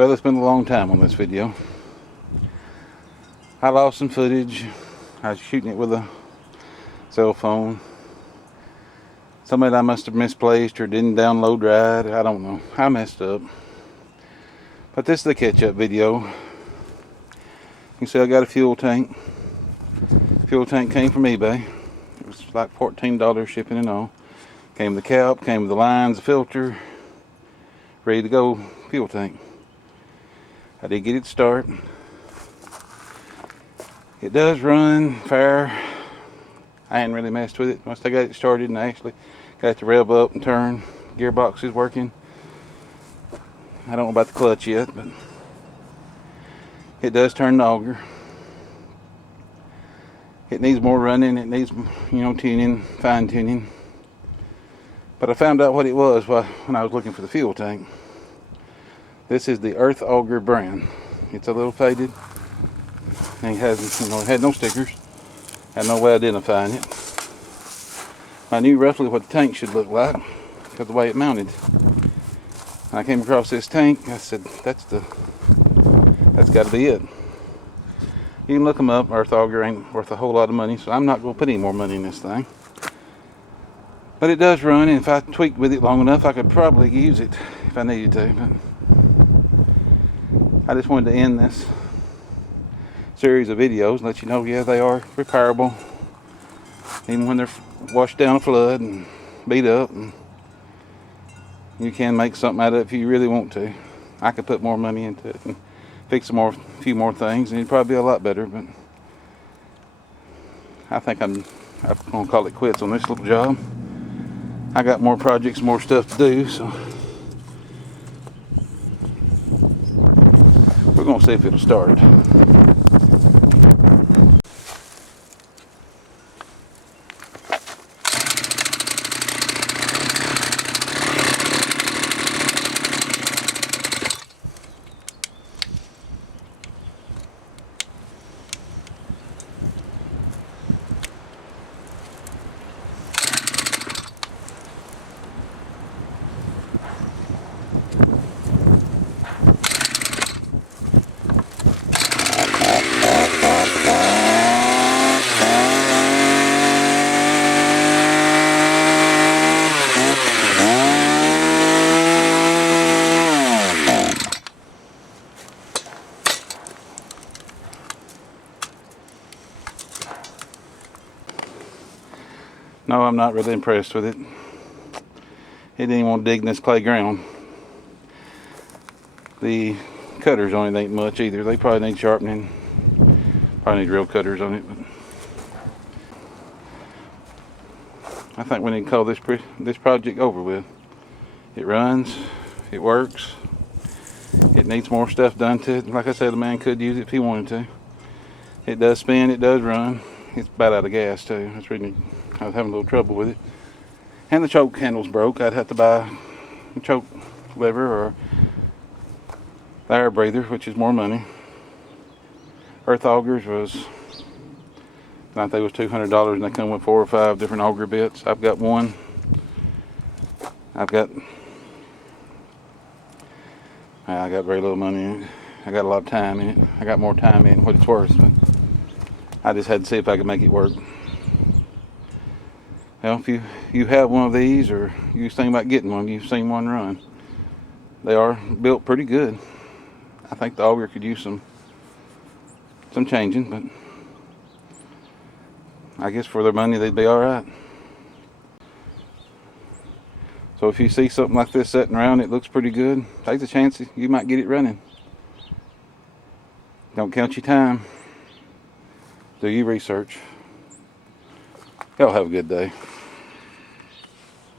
Well, it's been a long time on this video. I lost some footage. I was shooting it with a cell phone. Somebody I must have misplaced or didn't download right. I don't know. I messed up. But this is the catch-up video. You can see I got a fuel tank. Fuel tank came from eBay. It was like $14 shipping and all. Came with the cap, came with the lines, the filter. Ready to go fuel tank. I did get it started. It does run fair. I ain't really messed with it. Once I got it started and I actually got it to rev up and turn, gearbox is working. I don't know about the clutch yet, but it does turn the auger. It needs more running. It needs, tuning, fine tuning. But I found out what it was when I was looking for the fuel tank. This is the Earth Auger brand. It's a little faded. And it has, it had no stickers. Had no way of identifying it. I knew roughly what the tank should look like because of the way it mounted. And I came across this tank. I said, that's got to be it. You can look them up. Earth Auger ain't worth a whole lot of money, so I'm not going to put any more money in this thing. But it does run, and if I tweaked with it long enough, I could probably use it if I needed to. But I just wanted to end this series of videos and let you know, yeah, they are repairable. Even when they're washed down a flood and beat up, and you can make something out of it if you really want to. I could put more money into it and fix a few more things, and it'd probably be a lot better. But I think I'm gonna call it quits on this little job. I got more projects, more stuff to do, so we're gonna see if it'll start. No, I'm not really impressed with it. It didn't even want to dig in this clay ground. The cutters on it ain't much either. They probably need sharpening. Probably need real cutters on it. But I think we need to call this project over with. It runs. It works. It needs more stuff done to it. Like I said, the man could use it if he wanted to. It does spin. It does run. It's about out of gas too. I was having a little trouble with it. And the choke handle's broke. I'd have to buy a choke lever or the air breather, which is more money. Earth augers was, I think it was $200, and they come with 4 or 5 different auger bits. I've got one. I got very little money in it. I got a lot of time in it. I got more time in what it's worth, but I just had to see if I could make it work. Well, if you have one of these, or you think about getting one, you've seen one run. They are built pretty good. I think the auger could use some changing, but I guess for their money they'd be all right. So if you see something like this sitting around, it looks pretty good, take the chance you might get it running. Don't count your time. Do your research. Y'all have a good day.